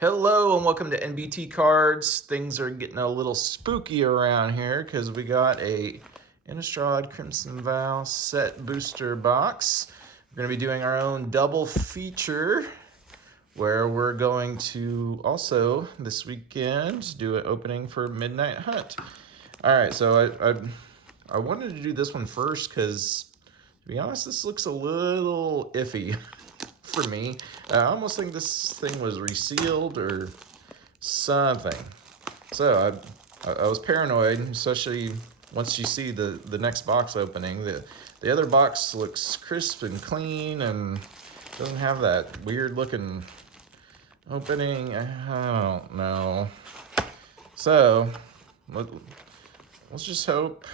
Hello and welcome to NBT Cards. Things are getting a little spooky around here because we got a Innistrad Crimson Vow set booster box. We're going to be doing our own double feature where we're going to also this weekend do an opening for Midnight Hunt. All right, so I wanted to do this one first because, to be honest, this looks a little iffy for me. I almost think this thing was resealed or something. So I was paranoid, especially once you see the next box opening. The other box looks crisp and clean and doesn't have that weird looking opening. I don't know. So let's just hope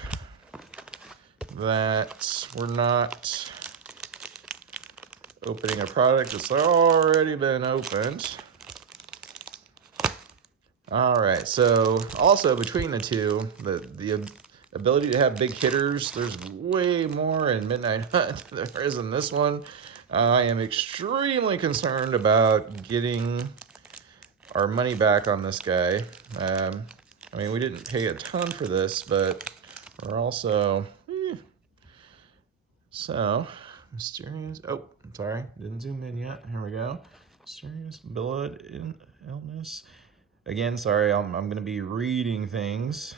that we're not opening a product that's already been opened. All right, so also between the two, the ability to have big hitters, there's way more in Midnight Hunt than there is in this one. I am extremely concerned about getting our money back on this guy. I mean, we didn't pay a ton for this, but we're also... So, mysterious... Oh, sorry, didn't zoom in yet. Here we go. Mysterious blood illness. Again, sorry, I'm going to be reading things.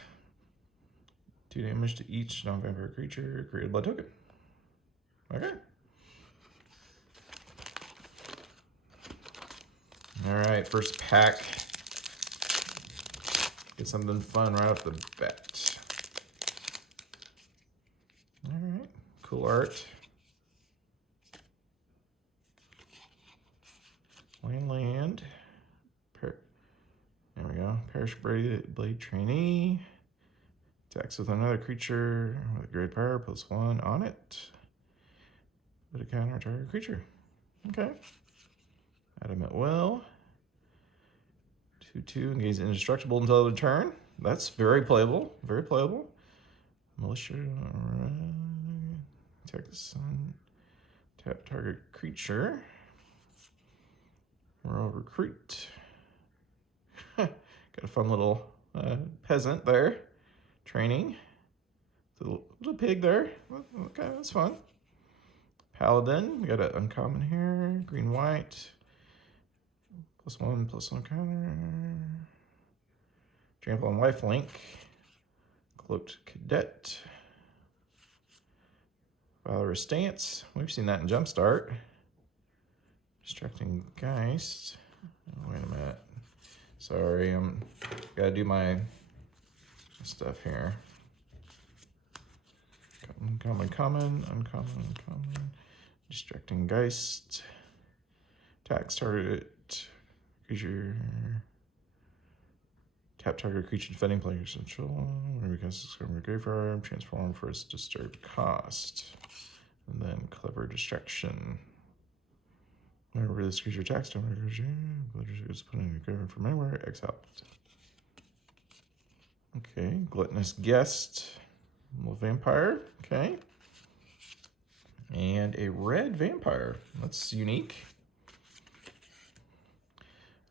2 damage to each non-vampire creature. Create a blood token. Okay. All right, first pack. Get something fun right off the bat. All right, cool art. Land. There we go. Perish Blade Trainee. Attacks with another creature with great power, +1 on it. Put a counter target creature. Okay. Add him at will. 2/2, engage indestructible until the turn. That's very playable. Very playable. Militia. Attack the sun. Tap target creature. Royal Recruit. Got a fun little peasant there. Training. Little pig there. Okay, that's fun. Paladin. We got an uncommon here. Green, white. +1/+1 counter. Trample on lifelink. Cloaked Cadet. Valorous Stance. We've seen that in Jumpstart. Distracting Geist. Oh, wait a minute. Sorry, I'm gotta do my stuff here. Uncommon. Distracting Geist. Attacks target creature. Tap target creature defending player central. Whenever cast this card from your graveyard, transform for its disturbed cost. And then Clever Distraction. Whenever this creature attacks, don't is put in your graveyard from anywhere, exiled. Okay, Gluttonous Guest. Little vampire, okay. And a red vampire. That's unique.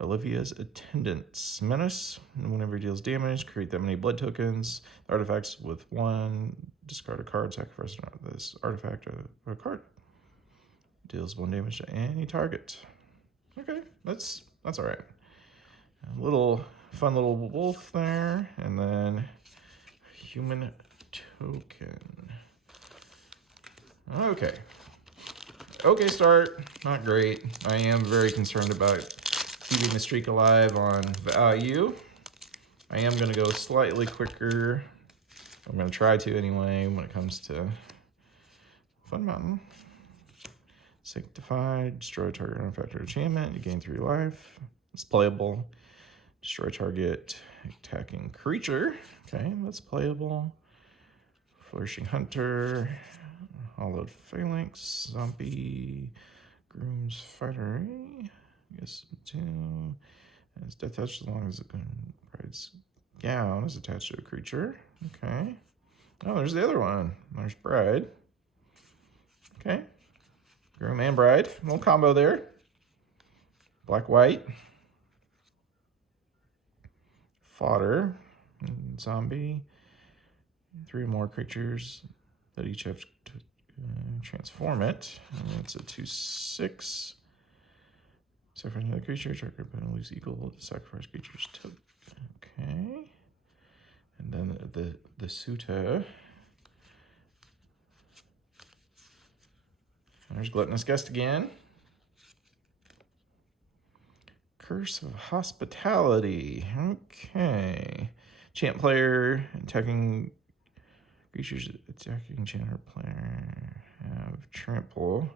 Olivia's Attendants. Menace. Whenever it deals damage, create that many blood tokens. Artifacts with 1. Discard a card, sacrifice this artifact or a card. Deals 1 damage to any target. Okay, that's all right. A little fun little wolf there, and then human token. Okay. Okay, start. Not great. I am very concerned about keeping the streak alive on value. I am going to go slightly quicker. I'm going to try to anyway when it comes to Fun Mountain. Sanctified, destroy target artifact or enchantment. You gain 3 life. It's playable. Destroy target attacking creature. Okay, that's playable. Flourishing Hunter. Hollowed Phalanx. Zombie. Groom's Fighter. I guess 2. And it's death touch as long as the bride's gown is attached to a creature. Okay. Oh, there's the other one. There's Bride. Okay. Groom and Bride. Little combo there. Black, white. fodder. Zombie. 3 more creatures that each have to transform it. And it's a 2/6. Sacrifice another creature. Target penalties equal to sacrifice creatures took. Okay. And then the Suta. There's Gluttonous Guest again. Curse of Hospitality. Okay. Chant player attacking creatures attacking enchanter player have trample.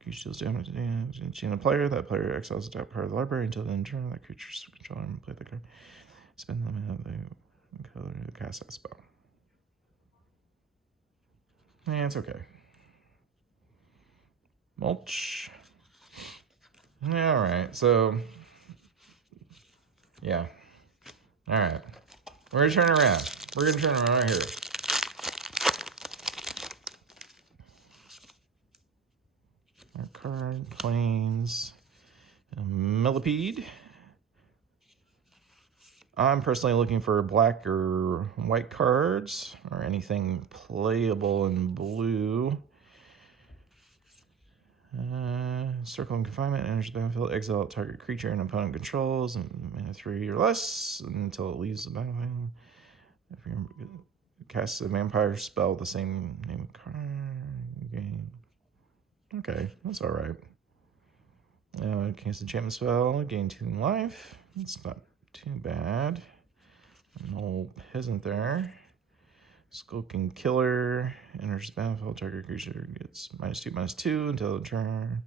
Creature deals damage to enchanted player. That player exiles the top part of the library until the end of the turn. That creature's controller and play the card. Spend the limit of the color to cast that spell. Yeah, it's okay. Mulch. All right, so yeah. All right, we're gonna turn around. We're gonna turn around right here. Our card, planes, millipede. I'm personally looking for black or white cards or anything playable in blue. Circle and confinement enters the battlefield. Exile target creature and opponent controls and mana 3 or less until it leaves the battlefield. If you cast a vampire spell with the same name of card, you gain. Okay, that's all right. Cast enchantment spell, gain 2 life. It's not too bad. An old peasant there. Skulking Killer enters the battlefield. Target creature gets -2/-2 until the turn.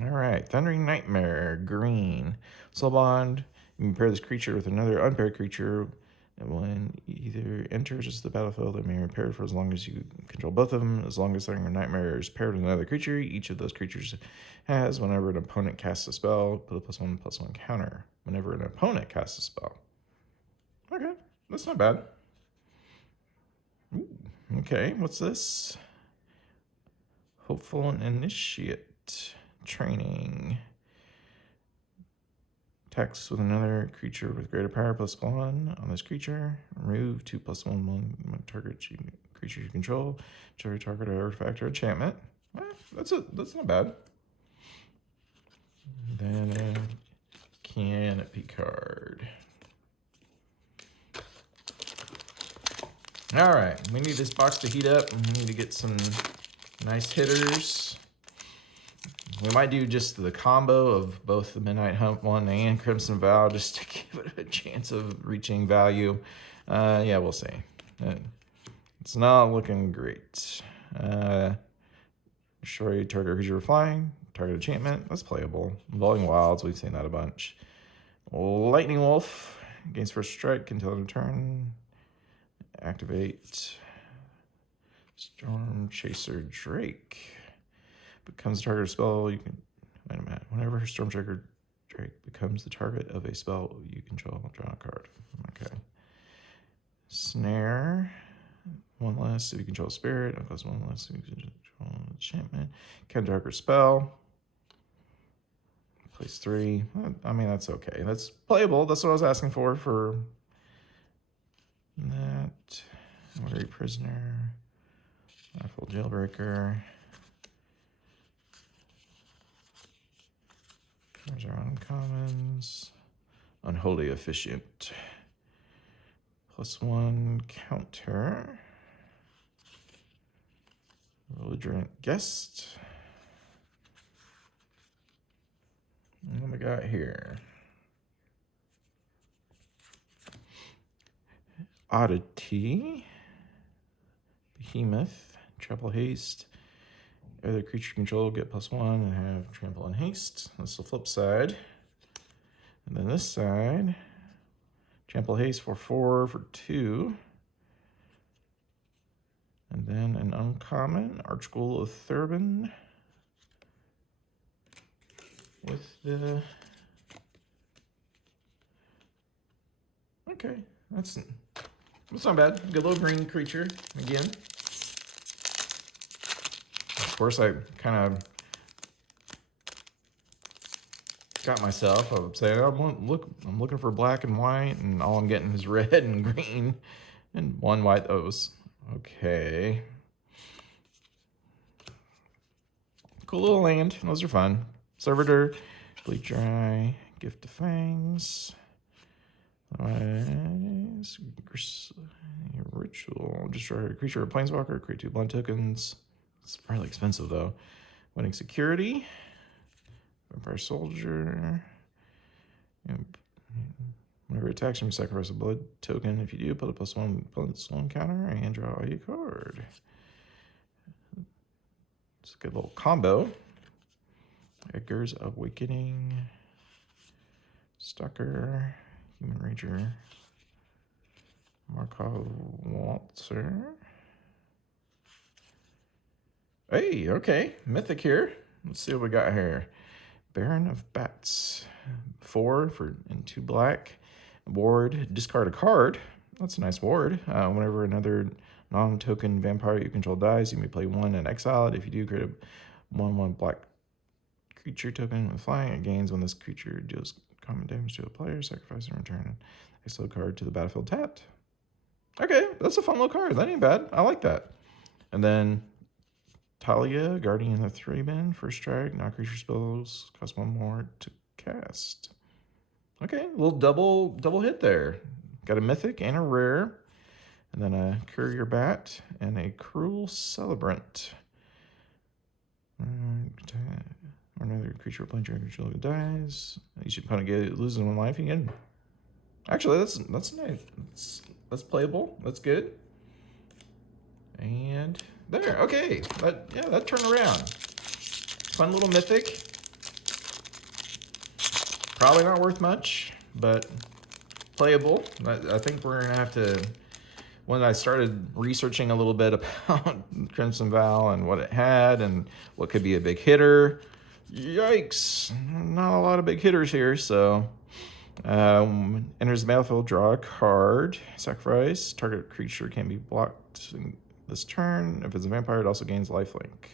All right, Thundering Nightmare, green. Soulbond. You can pair this creature with another unpaired creature. And when either enters the battlefield, it may be paired for as long as you control both of them. As long as Thundering Nightmare is paired with another creature, each of those creatures has, whenever an opponent casts a spell, put a +1/+1 counter. Whenever an opponent casts a spell. Okay, that's not bad. Ooh, okay, what's this? Hopeful Initiate training. Attacks with another creature with greater power +1 on this creature. Remove 2/+1 target creature you control. Target artifact or enchantment. That's not bad. Then a canopy card. All right, we need this box to heat up, and we need to get some nice hitters. We might do just the combo of both the Midnight Hunt one and Crimson Vow just to give it a chance of reaching value. Yeah, we'll see. It's not looking great. Destroy target creature with flying. Target enchantment. That's playable. Evolving Wilds, we've seen that a bunch. Lightning Wolf. Gains first strike until end of turn. Activate. Storm Chaser Drake. Becomes the target of a spell you can. Wait a minute. Whenever Storm Chaser Drake becomes the target of a spell you control, draw a card. Okay. Snare. 1 less if you control a spirit. It costs 1 less if you control an enchantment. Counter target spell. Place 3. I mean, that's okay. That's playable. That's what I was asking for that. Weary Prisoner. Full Jailbreaker. There's our uncommons. Unholy Efficient. +1 counter. Belligerent Guest. What do we got here? Oddity. Behemoth. Trample Haste. Other creature control get +1 and have Trample and Haste. That's the flip side. And then this side, Trample Haste for 4 for 2. And then an uncommon, Archghoul of Thurbin. With the... Okay, that's not bad. Good little green creature, again. course, I kind of got myself. I would say, oh, look, I'm looking for black and white, and all I'm getting is red and green, and one white. Those. Okay. Cool little land. Those are fun. Servitor, Bleed Dry, Gift of Fangs. Ritual. Destroy a creature or planeswalker. Create 2 blood tokens. It's probably expensive though. Winning Security. Vampire Soldier. And whenever it attacks, you sacrifice a blood token. If you do, put a +1/+1 counter and draw a card. It's a good little combo. Edgar's Awakening. Stalker. Human Rager. Markov Waltzer. Hey, okay. Mythic here. Let's see what we got here. Baron of Bats. 4 and 2 black. Ward, discard a card. That's a nice ward. Whenever another non-token vampire you control dies, you may play 1 and exile it. If you do, create a 1/1 black creature token with flying. It gains when this creature deals common damage to a player. Sacrifice and return exile card to the battlefield tapped. Okay, that's a fun little card. That ain't bad. I like that. And then Talia, Guardian of 3-bin, first strike, non-creature spells, cost 1 more to cast. Okay, a little double hit there. Got a mythic and a rare, and then a Courier Bat and a Cruel Celebrant. Or another creature playing dragon control dies. You should kind of losing 1 life again. Actually, that's nice. That's playable. That's good. And there. Okay. That turned around. Fun little mythic. Probably not worth much, but playable. I think we're gonna have to. When I started researching a little bit about Crimson Vow and what it had and what could be a big hitter, yikes! Not a lot of big hitters here. So. Enters the battlefield, draw a card, sacrifice. Target creature can be blocked this turn. If it's a vampire, it also gains lifelink.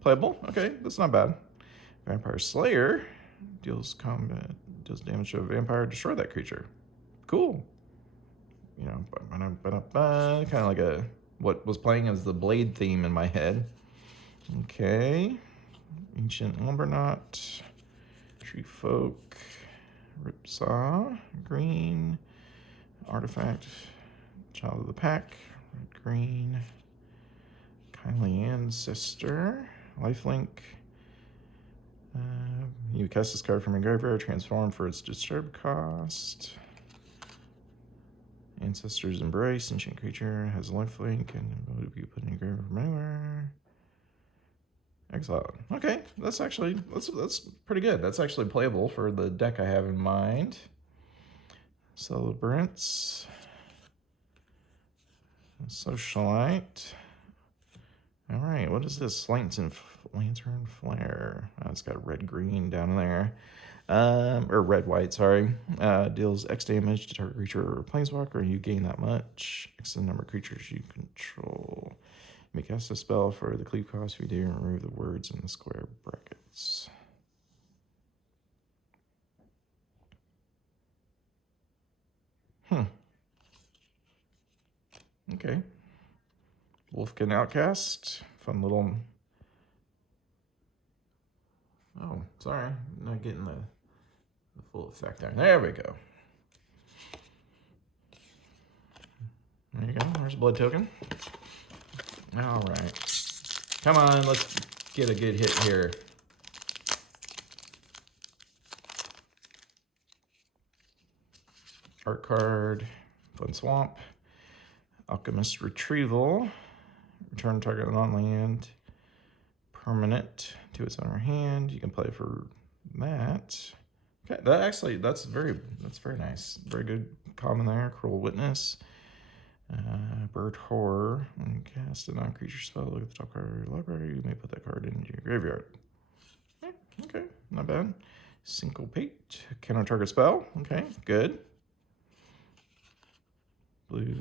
Playable. Okay, that's not bad. Vampire Slayer deals damage to a vampire. Destroy that creature. Cool. You know, kind of like what was playing as the Blade theme in my head. Okay. Ancient Lumberknot. Tree Folk, Ripsaw, green, Artifact, Child of the Pack, red, green, Kindly Ancestor, Lifelink. You cast this card from your graveyard, transform for its disturb cost. Ancestor's Embrace, ancient creature, has lifelink, and ability you put in your graveyard from anywhere. Exile. Okay, that's pretty good. That's actually playable for the deck I have in mind. Celebrants. Socialite. All right, what is this? Lantern Flare. Oh, it's got red-green down there. Or red-white, sorry. Deals X damage to target creature or planeswalker, and you gain that much. X the number of creatures you control. You may cast a spell for the cleave cost if you do, and remove the words in the square brackets. Okay. Wolfkin Outcast. Fun little... Oh, sorry. I'm not getting the full effect there. There we go. There you go. There's a blood token. All right. Come on, let's get a good hit here. Art card. Fun Swamp. Alchemist Retrieval. Return target non-land permanent to its owner hand. You can play for that. Okay, that's very nice. Very good common there. Cruel Witness. Bird Horror. When you cast a non-creature spell, look at the top card of your library. You may put that card into your graveyard. Okay, not bad. Syncopate. Counter target spell. Okay, good. Blue.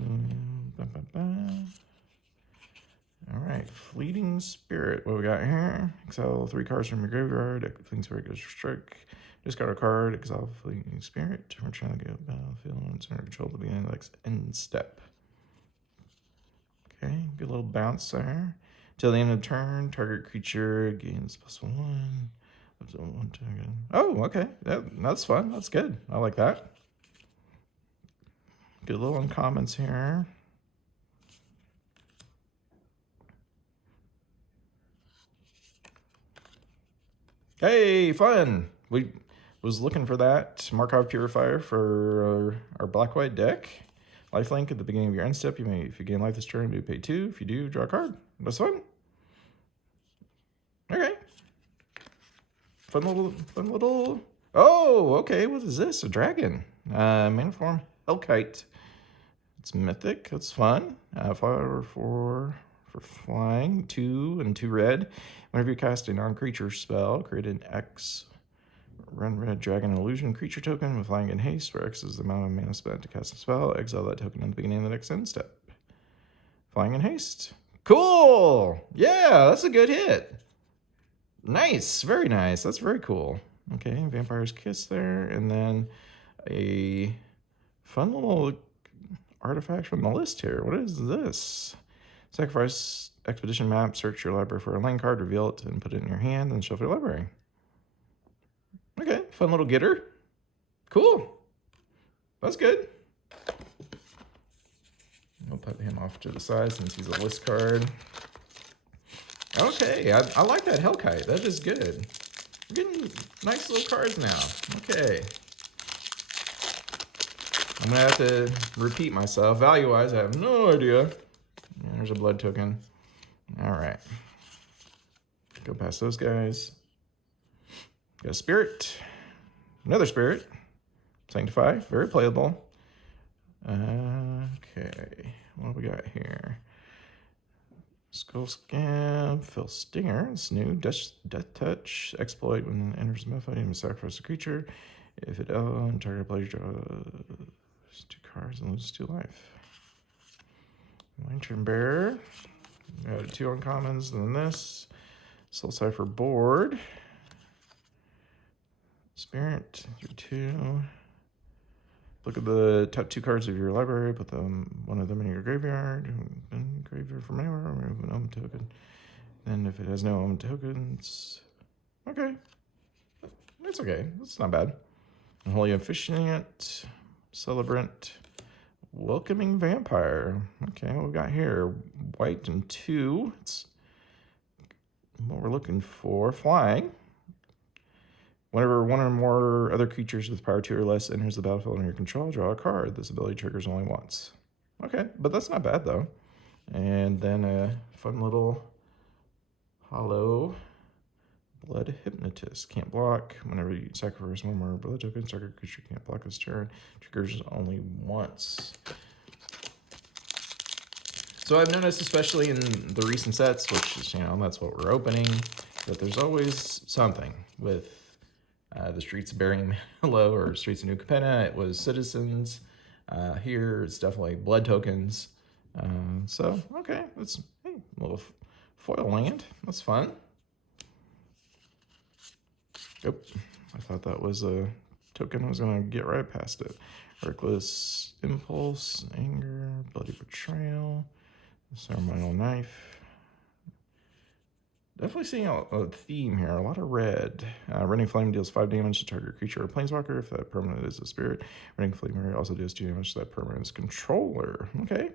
All right, Fleeting Spirit. What we got here? Exile 3 cards from your graveyard. Fleeting Spirit goes for strike. Discard a card. Exile Fleeting Spirit. We're trying to get battlefield and center control at the beginning of the next end step. Okay, good little bounce there. Till the end of the turn, target creature gains +1. Oh, okay. That's fun. That's good. I like that. Good little uncommons here. Hey, fun! We was looking for that Markov Purifier for our black-white deck. Lifelink at the beginning of your end step. If you gain life this turn, do pay 2. If you do, draw a card. That's fun. Okay. Fun little. Oh, okay. What is this? A dragon. Mana form Hellkite. It's mythic. That's fun. Flower for flying. 2 and 2 red. Whenever you cast a non-creature spell, create an X run red dragon illusion creature token with flying and haste, where X is the amount of mana spent to cast a spell. Exile that token at the beginning of the next end step. Flying and haste. Cool! Yeah, that's a good hit. Nice, very nice. That's very cool. Okay, Vampire's Kiss there, and then a fun little artifact from the list here. What is this? Sacrifice Expedition Map, search your library for a land card, reveal it, and put it in your hand, and shuffle your library. Okay, fun little getter. Cool. That's good. I'll put him off to the side since he's a list card. Okay, I like that Hellkite. That is good. We're getting nice little cards now. Okay. I'm going to have to repeat myself. Value-wise, I have no idea. Yeah, there's a blood token. All right. Go past those guys. Got a Spirit. Another Spirit. Sanctify. Very playable. Okay. What do we got here? Skull Scab, Phil Stinger, it's new. Death Touch, exploit when it enters the battlefield, you may sacrifice a creature. If it target player draws 2 cards and loses 2 life. Lantern Bearer, got 2 uncommons, then this. Soul Cipher Board. Spirit, 3/2. Look at the top 2 cards of your library, put one of them in your graveyard, and graveyard from anywhere, remove an element token. And if it has no element tokens, okay. It's okay, it's not bad. Holy Officiant, Celebrant, Welcoming Vampire. Okay, what we got here? White and 2, it's what we're looking for. Flying. Whenever 1 or more other creatures with power 2 or less enters the battlefield under your control, draw a card. This ability triggers only once. Okay, but that's not bad though. And then a fun little hollow Blood Hypnotist. Can't block. Whenever you sacrifice 1 more blood tokens, target creature can't block this turn. Triggers only once. So I've noticed, especially in the recent sets, which is, that's what we're opening, that there's always something with the Streets of Burying Mallow or Streets of New Capenna. It was Citizens. Here it's definitely blood tokens. So, okay, that's a little foil land. That's fun. Yep, I thought that was a token. I was going to get right past it. Reckless Impulse, Anger, Bloody Betrayal, Ceremonial Knife. Definitely seeing a theme here. A lot of red. Rending Flame deals 5 damage to target creature or planeswalker if that permanent is a spirit. Rending Flame also deals 2 damage to that permanent's controller. Okay.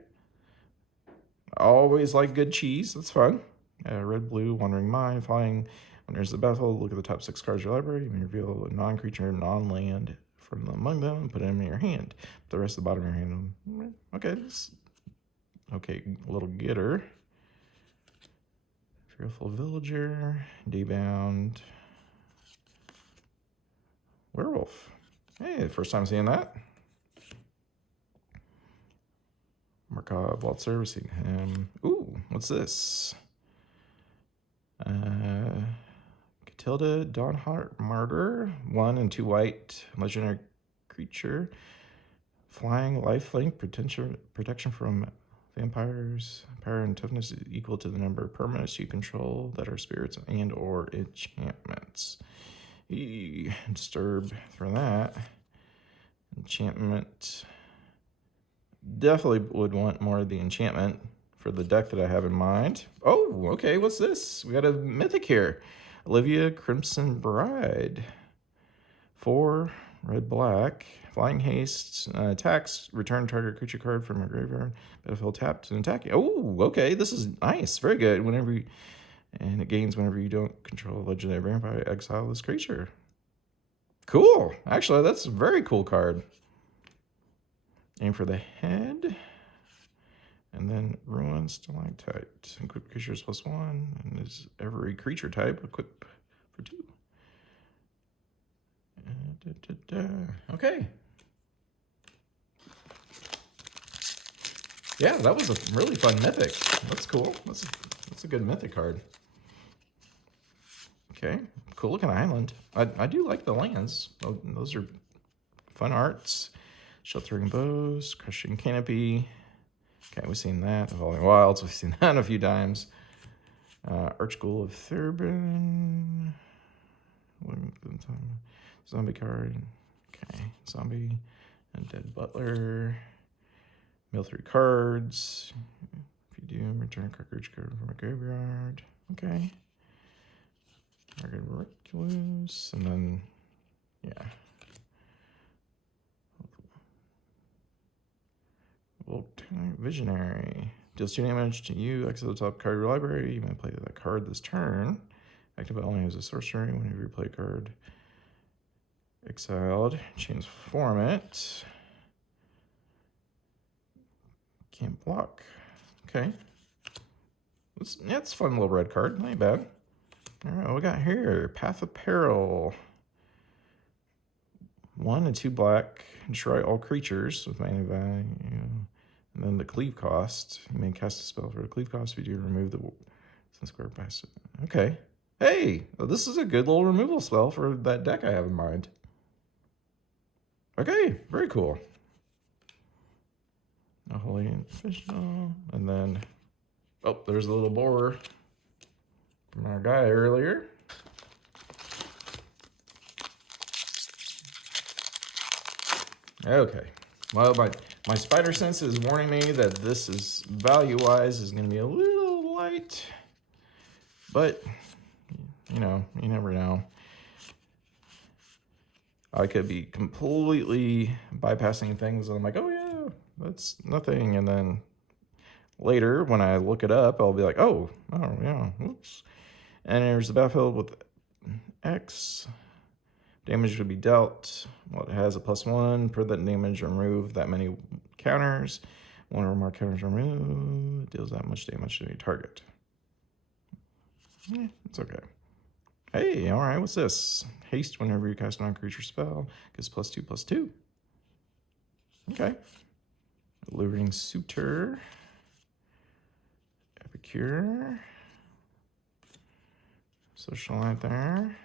Always like good cheese. That's fun. Red, blue, Wandering Mind, flying. When there's the battlefield, look at the top 6 cards of your library. You may reveal a non-creature, non-land from among them and put them in your hand. Put the rest of the bottom of your hand. Okay. Okay, a little getter. Fearful Villager, Daybound, Werewolf. Hey, first time seeing that. Markov Vault Servicing him. Ooh, what's this? Catilda, Dawnheart Martyr, 1 and 2 white, legendary creature. Flying, lifelink, protection from Vampires. Power and toughness is equal to the number of permanents you control that are spirits and or enchantments. Disturb for that. Enchantment. Definitely would want more of the enchantment for the deck that I have in mind. Oh, okay, what's this? We got a mythic here. Olivia Crimson Bride. 4, red, black. Flying haste. Attacks. Return target creature card from your graveyard. Battlefield tapped and attacking. Oh, okay, this is nice. Very good. And it gains whenever you don't control a legendary vampire. Exile this creature. Cool. Actually, that's a very cool card. Aim for the head. And then Ruin Stalactite. Equip creatures +1. And is every creature type equip for 2. Okay. Yeah, that was a really fun mythic. That's cool. That's a good mythic card. Okay, cool looking island. I do like the lands. Those are fun arts. Sheltering Bows, Crushing Canopy. Okay, we've seen that. Evolving Wilds, we've seen that a few times. Archghoul of Thurbin. Zombie card. Okay, Zombie. Undead Butler. Mill 3 cards. If you do, return a cartridge card from a graveyard. Okay. Target Recluse. And then, yeah. Visionary. Deals 2 damage to you. Exile the top card of your library. You may play that card this turn. Active only as a sorcery. Whenever you play a card exiled, transform it. Can't block. Okay. That's a fun little red card. Not bad. All right, what we got here? Path of Peril. 1 and 2 black. Destroy all creatures with mana value. And then the cleave cost. You may cast a spell for the cleave cost if you do remove the square past it. Okay. Hey, well, this is a good little removal spell for that deck I have in mind. Okay, very cool. A Holy Official. And then, oh, there's a little borer from our guy earlier. Okay. Well, my spider sense is warning me that this is, value-wise, is going to be a little light. But, you know, you never know. I could be completely bypassing things, and I'm like, oh, yeah, that's nothing. And then later, when I look it up, I'll be like, oh, yeah, whoops. And there's the battlefield with X. Damage would be dealt. Well, it has a +1 per that damage. Remove that many counters. 1 or more counters removed. It deals that much damage to any target. It's okay. Hey, all right. What's this? Haste whenever you cast a non-creature spell. Gets +2/+2. Okay. Alluring Suitor. Epicure. Socialite there.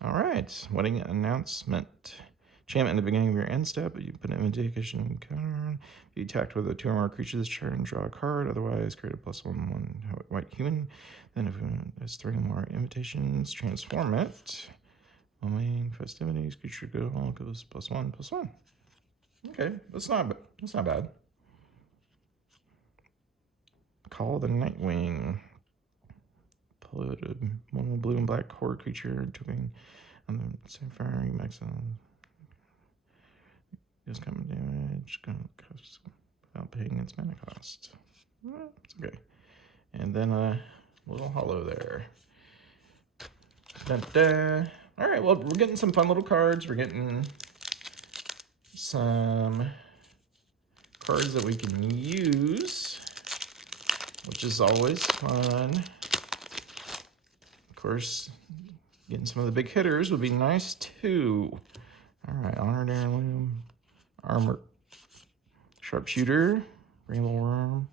All right, wedding announcement. Enchantment in the beginning of your end step, you put an invitation counter. If you attacked with a 2 or more creatures this turn, draw a card. Otherwise, create a +1/1 white human. Then if it has 3 or more invitations, transform it. Main festivities, creature go all goes +1/+1. Okay, that's not bad. Call the Nightwing. Pull it 1 blue and black horror creature doing on the same firing maximum. Just coming damage, gonna cost without paying its mana cost. Well, it's okay. And then a little hollow there. All right, well, we're getting some fun little cards. We're getting some cards that we can use, which is always fun. Of course, getting some of the big hitters would be nice too. All right, Honored Heirloom, Armor, Sharpshooter, Rainbow Worm,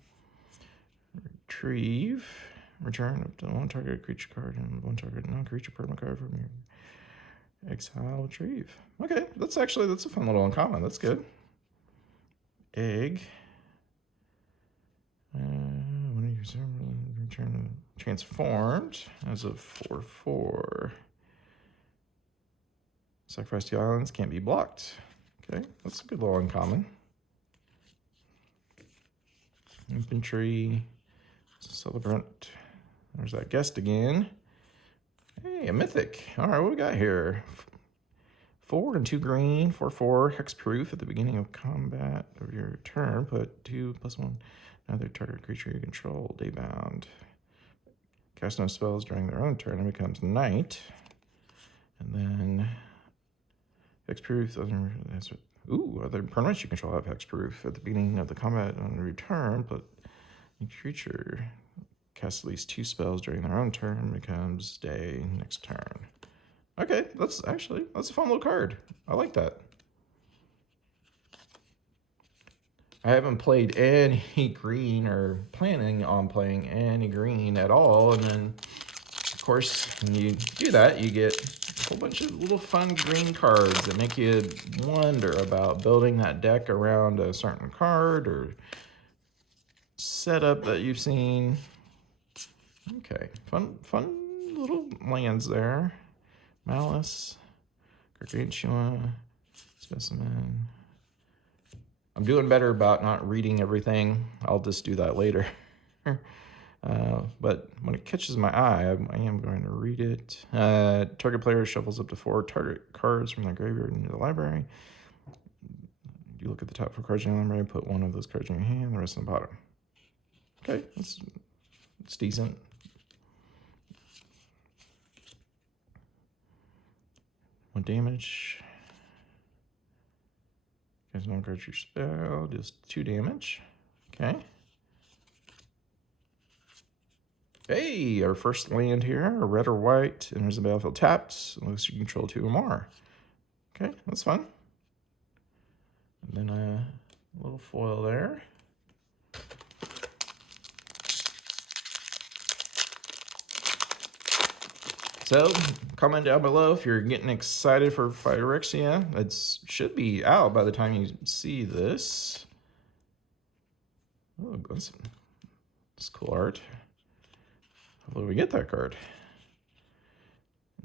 Retrieve, return up to 1 target creature card and 1 target non-creature permanent card from your exile. Retrieve. Okay, that's a fun little uncommon. That's good. egg. When you return transformed as a 4/4. Sacrifice 2 islands, can't be blocked. Okay, that's a good little uncommon. Infantry, celebrant. There's that guest again. Hey, a mythic. All right, what we got here? 4 and 2 green, 4/4, hexproof at the beginning of combat of your turn. Put 2+1 another target creature you control, daybound. Cast no spells during their own turn and becomes night. And then hexproof, other permanents you control have hexproof. At the beginning of the combat on return, put each creature casts at least 2 spells during their own turn, becomes day next turn. Okay, that's a fun little card. I like that. I haven't played any green or planning on playing any green at all. And then, of course, when you do that, you get a whole bunch of little fun green cards that make you wonder about building that deck around a certain card or setup that you've seen. Okay, fun little lands there. Malice, Gargantua, Specimen. I'm doing better about not reading everything. I'll just do that later. But when it catches my eye, I am going to read it. Target player shuffles up to 4 target cards from their graveyard into the library. You look at the top 4 cards in your library, put 1 of those cards in your hand, the rest on the bottom. Okay, it's decent. One damage. Guys, no card your spell, just 2 damage. Okay. Hey, our first land here, a red or white, and there's a battlefield tapped, unless you control 2 or more. Okay, that's fun. And then a little foil there. So, comment down below if you're getting excited for Phyrexia. It should be out by the time you see this. Oh, that's cool art. Hopefully we get that card.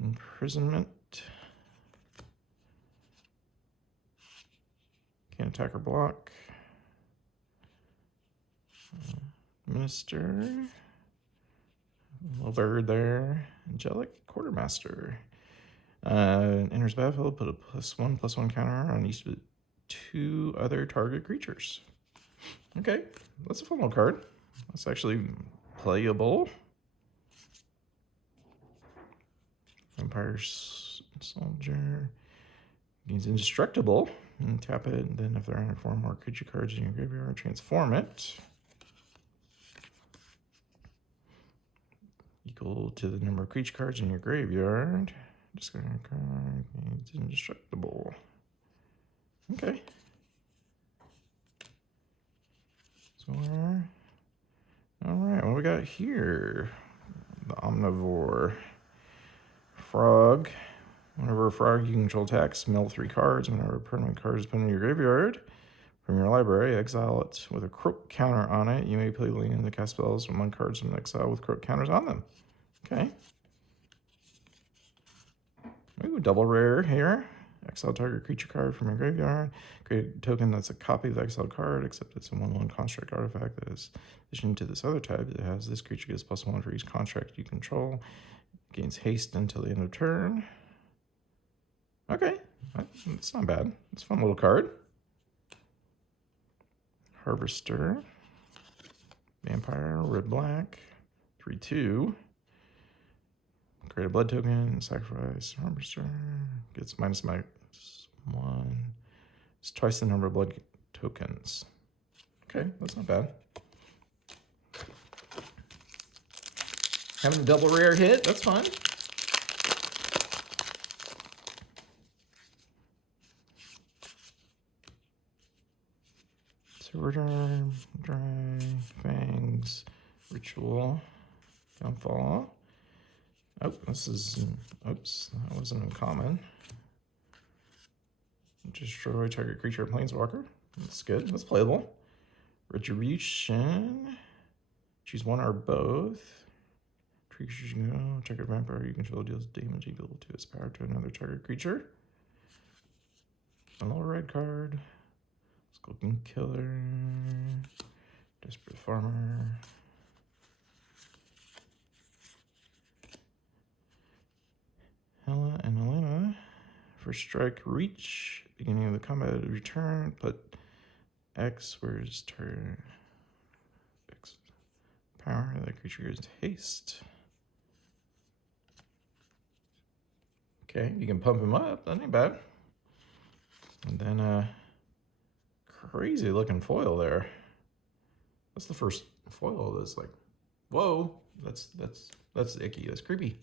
Imprisonment. Can't attack or block. Minister. Little bird there. Angelic Quartermaster. Enters battlefield, put a +1/+1 counter on each of the 2 other target creatures. Okay, that's a fun little card. That's actually playable. Vampire Soldier. He's indestructible. And tap it, and then if there are 4 more creature cards in your graveyard, transform it. Equal to the number of creature cards in your graveyard. Discard a card. It's indestructible. Okay. So alright, what we got here? The Omnivore. Frog. Whenever a frog you control attacks, mill 3 cards. Whenever a permanent card is put in your graveyard from your library, exile it with a croak counter on it. You may play land and cast spells from 1 cards from exile with croak counters on them. Okay. Ooh, double rare here. Exile target creature card from your graveyard. Create a token that's a copy of the exiled card, except it's a 1/1 construct artifact that is addition to this other type. It has this creature gets +1 for each construct you control. It gains haste until the end of turn. Okay, it's not bad. It's a fun little card. Harvester. Vampire, red-black. 3/2. Create a blood token, sacrifice, Harvester. Gets -1. It's twice the number of blood tokens. Okay, that's not bad. Having a double rare hit, that's fine. Silver Dry, Fangs, Ritual, Downfall. Oh, this is, oops, that wasn't uncommon. Destroy target creature or planeswalker. That's good. That's playable. Retribution. Choose one or both. Creatures you know. Target vampire you control deals damage equal to its power to another target creature. A little red card. Skulking Killer. Desperate Farmer. Hela and Elena. First strike, reach. Beginning of the combat, return. Put X, where's turn? X. Power, that creature is haste. Okay, you can pump him up. That ain't bad. And then, crazy looking foil there. That's the first foil that's like, whoa, that's icky. That's creepy.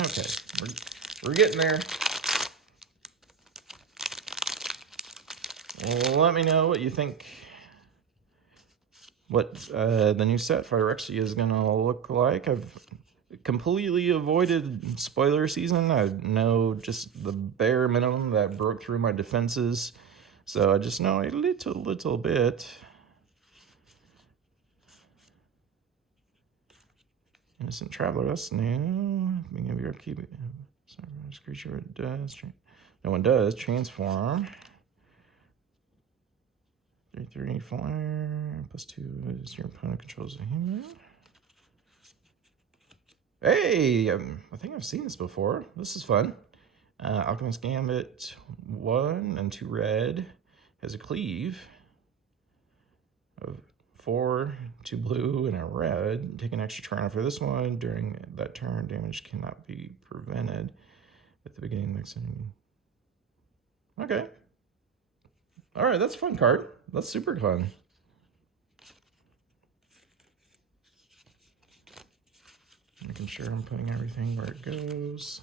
Okay, we're getting there. Well, let me know what you think. What the new set Phyrexia is gonna look like. I've completely avoided spoiler season. I know just the bare minimum that broke through my defenses, so I just know a little bit. Innocent Traveler, that's new. Beginning of your upkeep. This creature does. No one does transform. 3/3 flyer. +2 is your opponent controls a human. Hey, I think I've seen this before. This is fun. Alchemist Gambit, 1 and 2 red. Has a cleave of 4, 2 blue, and a red. Take an extra turn after this one. During that turn, damage cannot be prevented at the beginning of the next inning. Okay. All right, that's a fun card. That's super fun. Making sure I'm putting everything where it goes.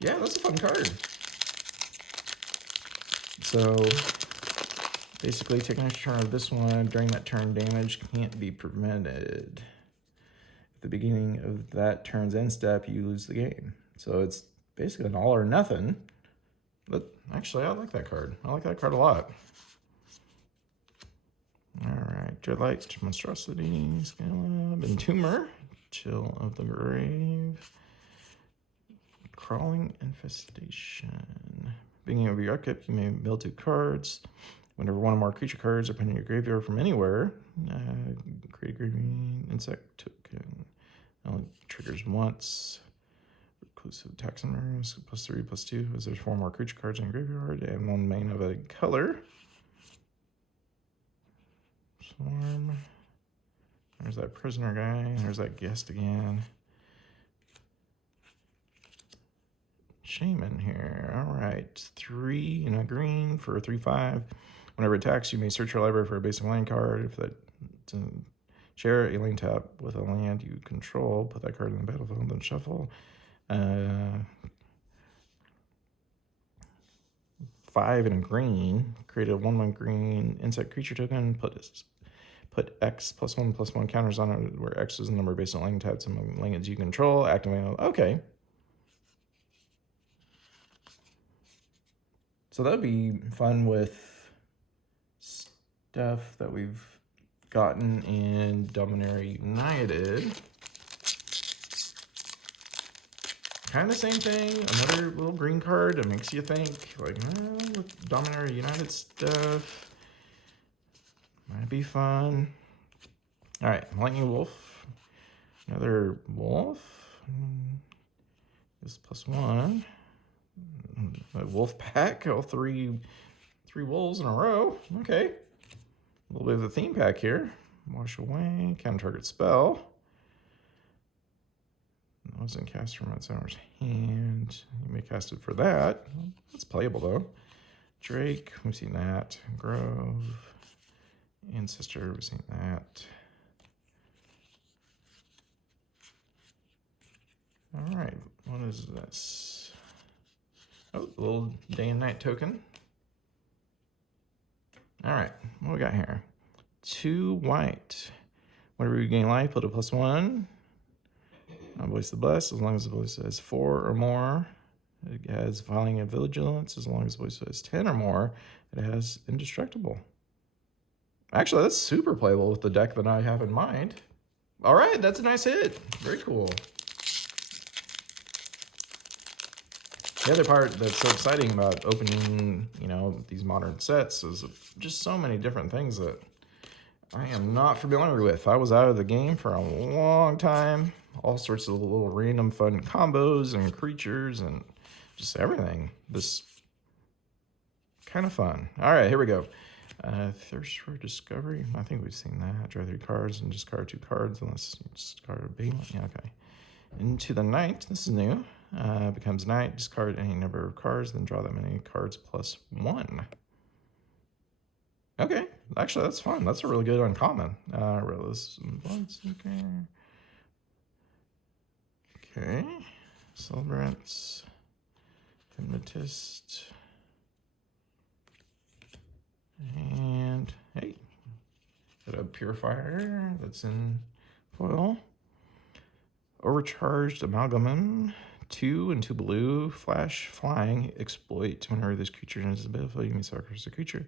Yeah, that's a fun card. So basically, take an extra turn of this one. During that turn, damage can't be prevented. At the beginning of that turn's end step, you lose the game. So it's basically an all or nothing. But actually, I like that card. I like that card a lot. All right, Dreadlight, Monstrosity, Scalab, Entomber, Chill of the Grave, Crawling Infestation. Beginning of your upkeep, you may build 2 cards. Whenever one or more creature cards are put in your graveyard from anywhere, create a green insect token. Only triggers once. Reclusive Taxoners, +3, +2, as there's 4 more creature cards in your graveyard, and 1 main of a color. Swarm. There's that prisoner guy. There's that guest again. Shaman here. All right. 3 and a green for a 3/5. Whenever it attacks, you may search your library for a basic land card. If that doesn't share a lane tap with a land you control, put that card in the battlefield, then shuffle. 5 and a green. Create a 1/1 green insect creature token. Put X +1/+1 counters on it, where X is the number based on lane taps among lands you control. Activate. Okay. So that'd be fun with stuff that we've gotten in Dominaria United. Kind of same thing. Another little green card that makes you think, like, with Dominaria United stuff. Might be fun. All right, Lightning Wolf. Another wolf. This +1. A wolf pack. All three wolves in a row. Okay. A little bit of a theme pack here. Wash away. Counter target spell. That wasn't cast from its owner's hand. You may cast it for that. That's playable though. Drake. We've seen that. Grove. Ancestor, we've seen that. All right, what is this? Oh, a little day and night token. All right, what we got here? 2 white. Whenever you gain life, put a +1. Voice the Blessed, as long as the voice has 4 or more. It has Violence and Vigilance. As long as the voice has 10 or more, it has Indestructible. Actually, that's super playable with the deck that I have in mind. All right, that's a nice hit. Very cool. The other part that's so exciting about opening, these modern sets is just so many different things that I am not familiar with. I was out of the game for a long time. All sorts of little random fun combos and creatures and just everything. This kind of fun. All right, here we go. Thirst for Discovery. I think we've seen that. Draw 3 cards and discard 2 cards unless you discard a big one. Yeah, okay. Into the Night. This is new. Becomes night. Discard any number of cards, then draw that many cards plus 1. Okay, actually that's fun. That's a really good uncommon. Okay. Celebrants. Hypnotist. And hey, got a Purifier that's in foil. Overcharged Amalgamum. 2 and 2 blue. Flash flying. Exploit. Whenever this creature enters the battlefield, you may sacrifice a creature.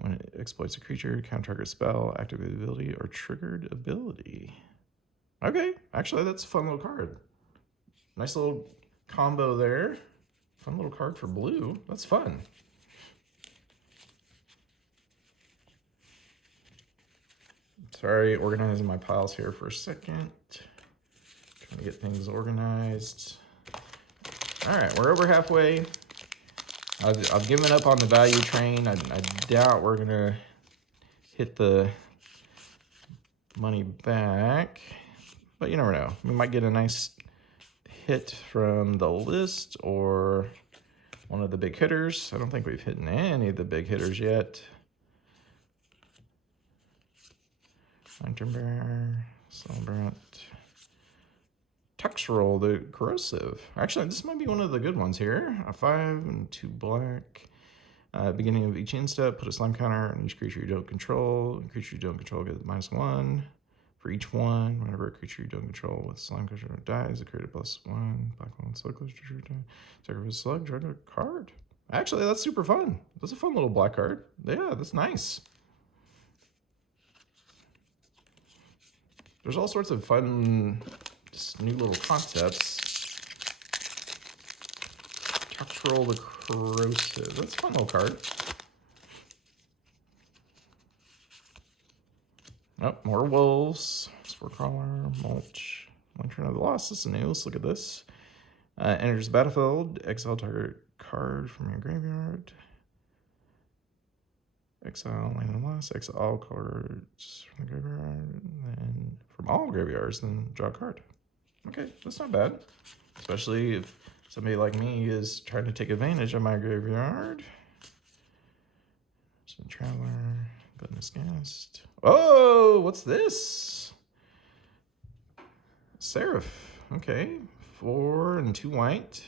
When it exploits a creature, counter target spell, activate ability, or triggered ability. Okay, actually that's a fun little card. Nice little combo there. Fun little card for blue. That's fun. Sorry, organizing my piles here for a second. Trying to get things organized. All right, we're over halfway. I've given up on the value train. I doubt we're gonna hit the money back, but you never know. We might get a nice hit from the list or one of the big hitters. I don't think we've hit any of the big hitters yet. Lantern Bearer, Celebrant, Textural, the Corrosive. Actually, this might be one of the good ones here. A 5 and 2 black. Beginning of each end step, put a slime counter on each creature you don't control. Creature you don't control gets -1 for each one. Whenever a creature you don't control with slime counter dies, it created +1. Black one, slug creature die. Sacrifice slug, draw a card. Actually, that's super fun. That's a fun little black card. Yeah, that's nice. There's all sorts of fun, just new little concepts. Textural, the Corrosive. That's a fun little card. Oh, more wolves. Spore Crawler, Mulch. Lantern of the Lost. This is new. Let's look at this. Enters the battlefield. Exile target card from your graveyard. Exile Land of the Lost. Exile all cards from the graveyard. And then from all graveyards, then draw a card. Okay, that's not bad. Especially if somebody like me is trying to take advantage of my graveyard. So Traveler, Gluttonous Guest. Oh, what's this? Seraph. Okay, 4 and 2 white.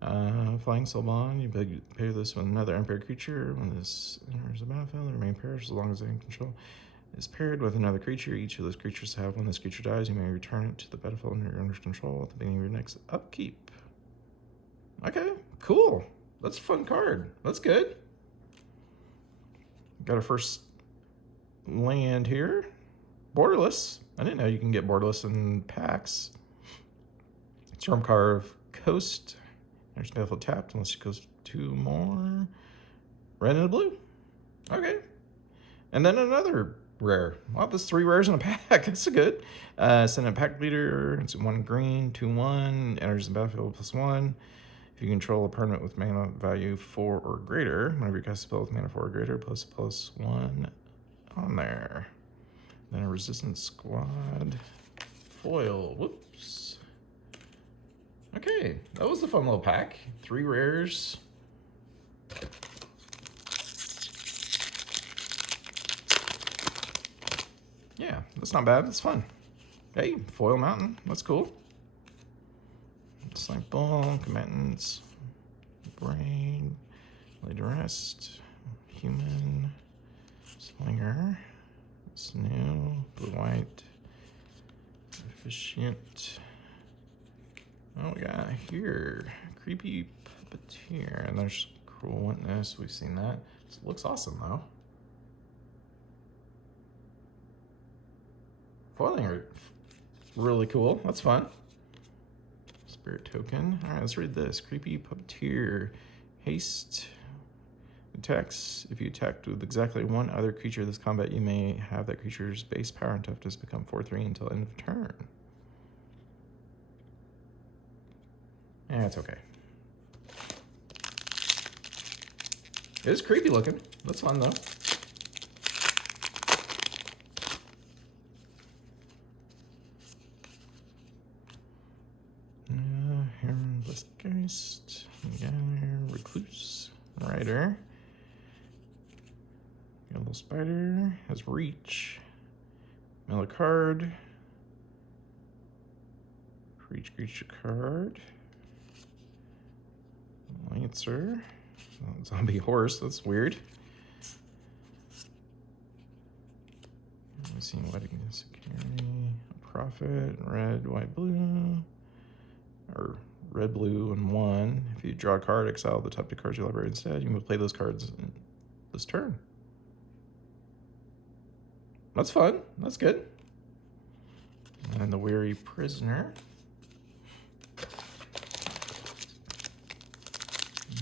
Flying Soulbond. You pair this with another unpaired creature. When this enters the battlefield, the remain pairs as long as they can control is paired with another creature. Each of those creatures have, when this creature dies, you may return it to the battlefield under your owner's control at the beginning of your next upkeep. Okay, cool. That's a fun card. That's good. Got our first land here. Borderless. I didn't know you can get borderless in packs. Stormcarve Coast. There's battlefield tapped unless it goes 2 more. Red and a blue. Okay. And then another rare. Wow, there's 3 rares in a pack. That's a good. Send a pack leader. It's 1 green, 2/1. Enters the battlefield +1. If you control a permanent with mana value 4 or greater, whenever you cast a spell with mana 4 or greater, +1 on there. Then a resistance squad. Foil. Whoops. Okay, that was a fun little pack. 3 rares. Yeah, that's not bad. That's fun. Hey, Foil Mountain. That's cool. Slank Ball, Combatants, Brain, Lay to Rest, Human, Slinger, it's new, Blue White, Efficient, What we got here? Creepy Puppeteer. And there's Cruel Witness. We've seen that. This looks awesome, though. Foiling are really cool. That's fun. Spirit token. All right, let's read this. Creepy Puppeteer. Haste. Attacks. If you attacked with exactly one other creature this combat, you may have that creature's base power and toughness become 4/3 until end of turn. Yeah, it's okay. It is creepy looking. That's fun though. Hermless Geist, Recluse, Rider. Yellow Spider has Reach. Mill a card. For each creature card. Lancer. Zombie Horse, that's weird. Let me see what against carry. Profit, red, white, blue. Or red, blue, and 1. If you draw a card, exile the top 2 cards you library instead. You can play those cards this turn. That's fun. That's good. And the Weary Prisoner.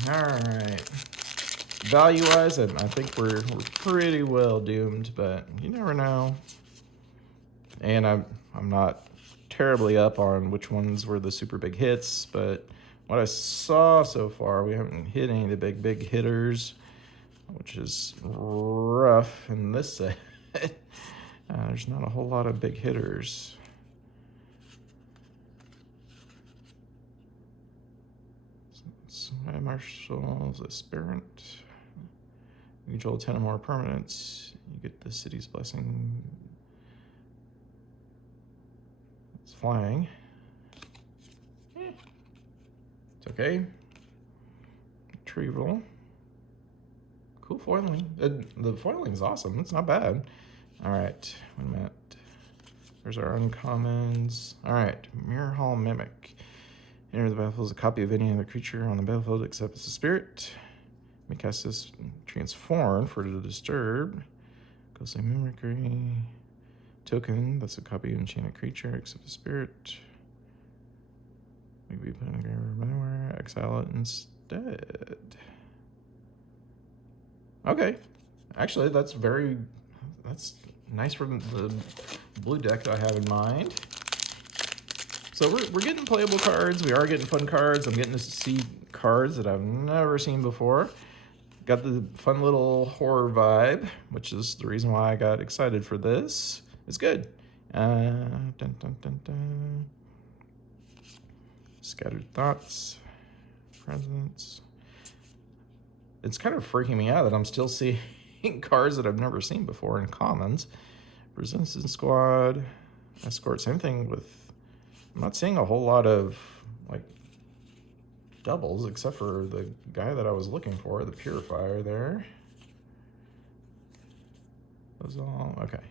All right. Value-wise, I think we're pretty well doomed, but you never know. And I'm not terribly up on which ones were the super big hits, but what I saw so far, we haven't hit any of the big hitters, which is rough in this set. There's not a whole lot of big hitters. Sway Marshals, Aspirant. You control 10 or more permanents. You get the City's Blessing. It's flying. It's okay. Retrieval. Cool foiling. The foiling is awesome. It's not bad. All right, wait a minute. There's our uncommons. All right, Mirror Hall Mimic. Enter the battlefield as a copy of any other creature on the battlefield except it's a spirit. You may cast this transform for the disturb. Ghostly Mimicry. Token, that's a copy of an enchanted creature except the spirit. Maybe put in the grave room anywhere. Exile it instead. Okay. Actually, that's nice from the blue deck that I have in mind. So we're getting playable cards. We are getting fun cards. I'm getting to see cards that I've never seen before. Got the fun little horror vibe, which is the reason why I got excited for this. It's good. Dun, dun, dun, dun. Scattered Thoughts. Presence. It's kind of freaking me out that I'm still seeing cards that I've never seen before in commons. Resistance Squad. Escort. Same thing with... I'm not seeing a whole lot of like doubles except for the guy that I was looking for, the Purifier there. Those all okay.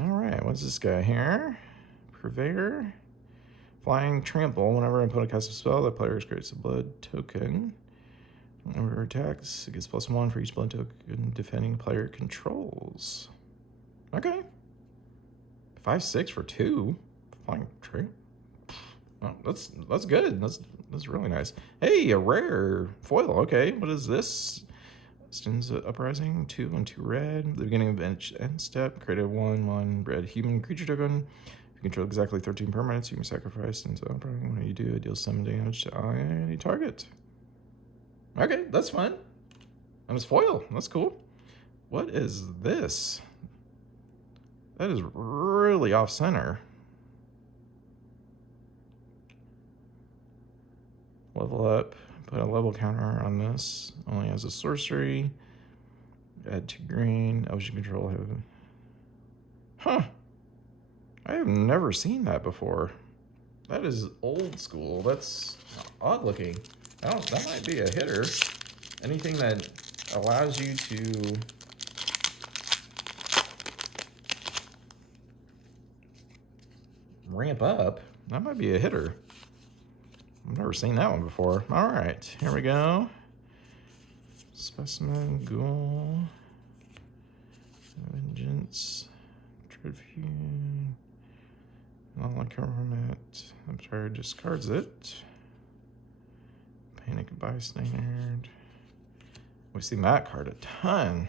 All right, what's this guy here? Purveyor. Flying Trample. Whenever an opponent casts a spell, the player creates a blood token. Whenever it attacks, it gets +1 for each blood token defending player controls. Okay. 5/6 for 2. Flying Trample. Oh, that's good. That's really nice. Hey, a rare foil. Okay, what is this? Stins Uprising, 2 and 2 red. At the beginning of each end step, create a 1/1 red human creature token. If you control exactly 13 permanents, you can sacrifice Stins Uprising. When you do, it deals 7 damage to any target. Okay, that's fun. And it's foil. That's cool. What is this? That is really off center. Level up. Put a level counter on this. Only has a sorcery. Add 2 green. Ocean control. Huh. I have never seen that before. That is old school. That's odd looking. That might be a hitter. Anything that allows you to ramp up. That might be a hitter. I've never seen that one before. All right, here we go. Specimen, Ghoul, Vengeance, Tribune, Online Government. I'm sorry, discards it. Panic Bystander. We see that card a ton.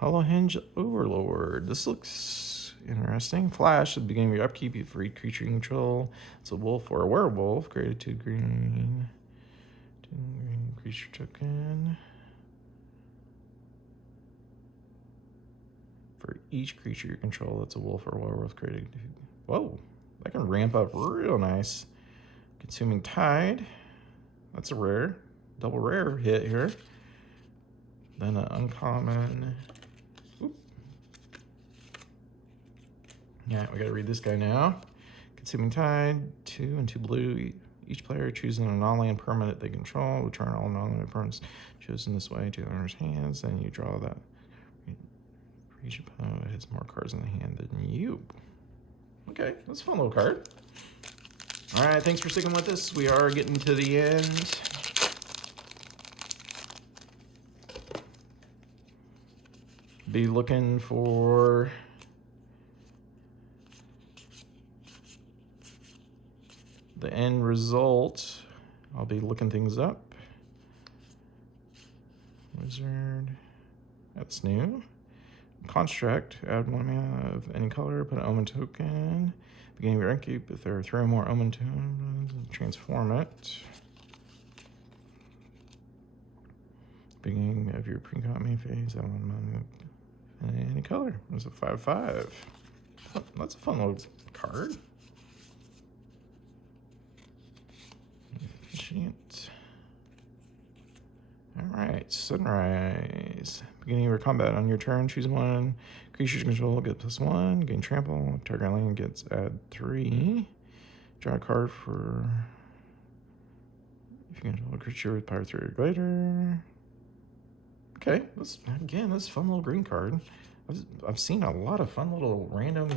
Hollowhinge Overlord. This looks interesting. Flash at the beginning of your upkeep for each creature you control. It's a wolf or a werewolf. Created 2 green. 2 green creature token. For each creature you control, it's a wolf or a werewolf created. Whoa, that can ramp up real nice. Consuming Tide. That's a rare. Double rare hit here. Then an uncommon. Oop. Yeah, we gotta read this guy now. Consuming Tide, 2 and 2 blue. Each player choosing a non-land permanent they control. Return all non-land permanents chosen this way to the owner's hands. Then you draw that. Each opponent has more cards in the hand than you. Okay, that's a fun little card. All right, thanks for sticking with us. We are getting to the end. Be looking for the end result. I'll be looking things up. Wizard. That's new. Construct. Add 1 mana of any color. Put an Omen token. Beginning of your upkeep. If there are 3 or more Omen tokens, transform it. Beginning of your pre-combat main phase. Add 1 mana of any color. It's a 5/5. Oh, that's a fun little card. Efficient. All right, Sunrise. Beginning of your combat on your turn, choose 1. Creatures control get +1. Gain trample. Target lane gets add 3. Draw a card for if you control a creature with power 3 or greater. Okay, that's a fun little green card. I've seen a lot of fun little random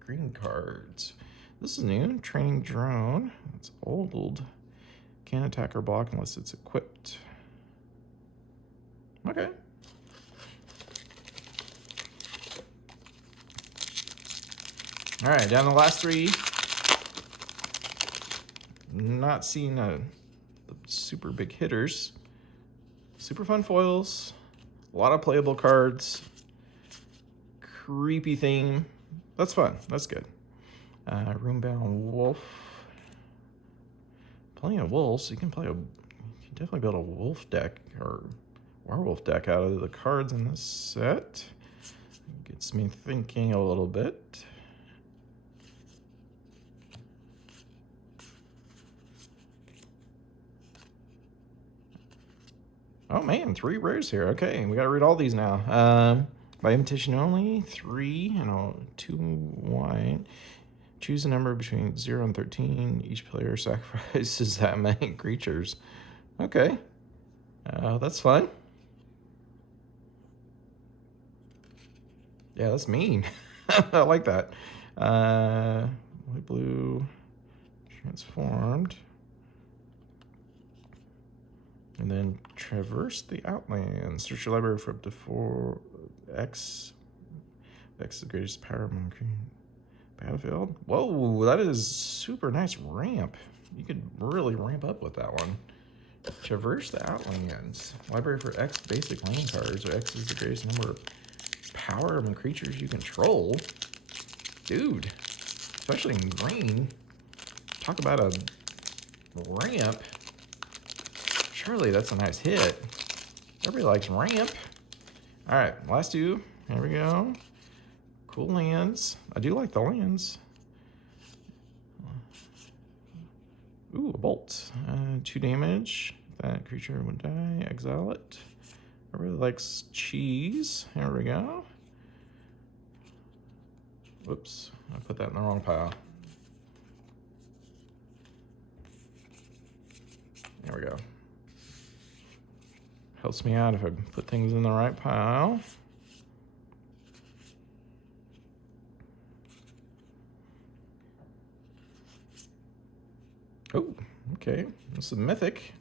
green cards. This is new. Training Drone. It's old. Can't attack or block unless it's equipped. Okay. All right, down to the last 3. Not seeing the super big hitters. Super fun foils. A lot of playable cards. Creepy theme. That's fun. That's good. Roombound Wolf. Plenty of wolves. You can definitely build a wolf deck or werewolf deck out of the cards in this set. Gets me thinking a little bit. Oh man, 3 rares here. Okay, we gotta read all these now. By invitation only, 3 and 2 white. Choose a number between 0 and 13. Each player sacrifices that many creatures. Okay, that's fun. Yeah, that's mean. I like that. White, blue, transformed. And then traverse the Outlands. Search your library for up to 4x. X is the greatest power among battlefield. Whoa, that is super nice ramp. You could really ramp up with that one. Traverse the Outlands. Library for X basic land cards, or X is the greatest number of power among creatures you control. Dude, especially in green. Talk about a ramp. Surely that's a nice hit. Everybody likes ramp. All right, last 2. Here we go. Cool lands. I do like the lands. Ooh, a bolt. 2 damage. That creature would die. Exile it. Everybody likes cheese. Here we go. Whoops, I put that in the wrong pile. There we go. Helps me out if I put things in the right pile. Oh, okay. This is a mythic.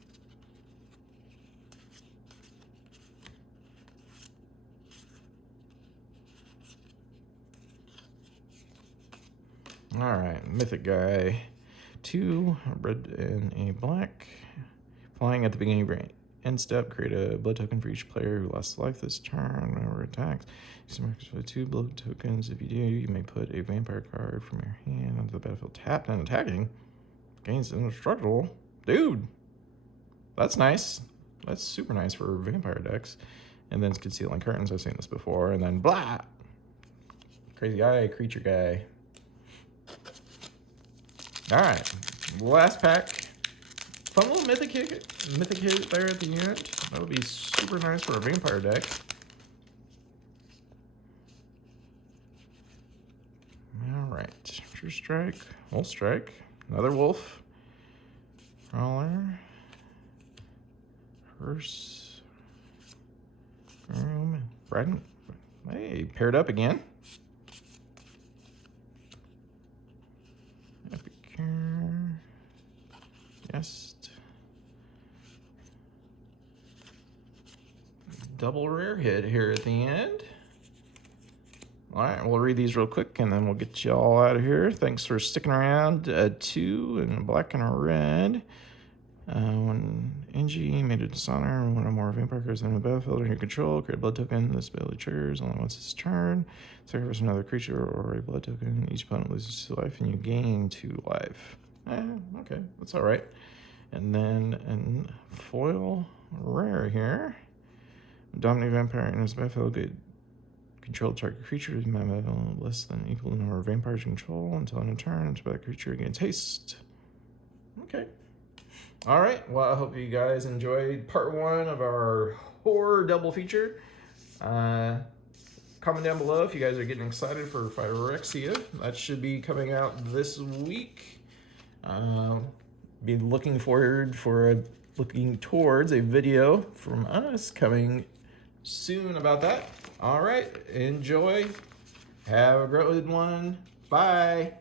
All right, mythic guy. 2, a red and a black. Flying at the beginning of your end step, create a blood token for each player who lost life this turn whenever attacks. Use markers for 2 blood tokens. If you do, you may put a vampire card from your hand onto the battlefield tapped and attacking. Gains indestructible. Dude, that's nice. That's super nice for vampire decks. And then concealing curtains. I've seen this before. And then blah. Crazy eye creature guy. All right, last pack. Fun little mythic hit there at the end. That would be super nice for a vampire deck. All right, True Strike, Wolf Strike, another Wolf, Crawler, Hearse, Groom, Bradden. Hey, paired up again. Yes. Double rare hit here at the end. All right, we'll read these real quick and then we'll get you all out of here. Thanks for sticking around. 2 and a black and a red. When NG made a dishonor, one or more vampire cards on the battlefield under your control, create a blood token. This ability triggers only once its turn. Sacrifice another creature or a blood token. Each opponent loses 2 life and you gain 2 life. Okay, that's all right. And then in foil rare here. Dominate vampire in his battlefield. Get control target creature with mana less than equal to the number of vampires you control until end of turn. Until that creature gains haste. Okay. All right. Well, I hope you guys enjoyed part 1 of our horror double feature. Comment down below if you guys are getting excited for Phyrexia. That should be coming out this week. Be looking towards a video from us coming soon about that. All right, enjoy. Have a great one. Bye.